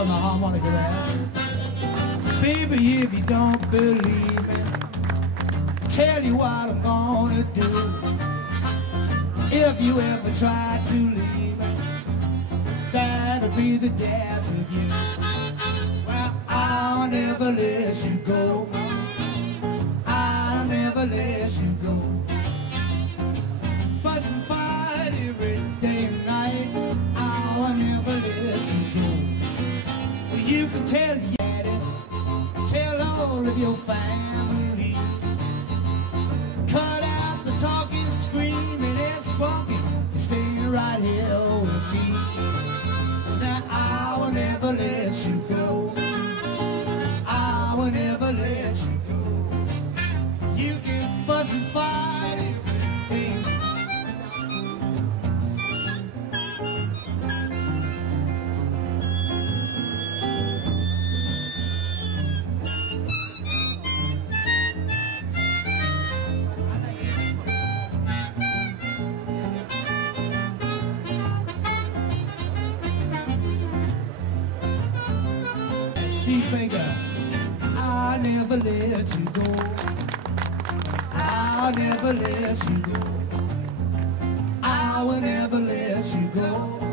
on the harmonica there. Baby, if you don't believe me, tell you what I'm gonna do. If you ever try to leave me, that'll be the death of you. Well, I'll never let you go. I'll never let you go. Fuss and fight every day and night. I'll never let you go. Well, you can tell your daddy, tell all of your family. Cut out the talking, screaming, and squawking, and stay right here with me. Now I will never let you go. I will never let you go. You can fuss and fight everything. Finger, I'll never let you go. I'll never let you go. I will never let you go.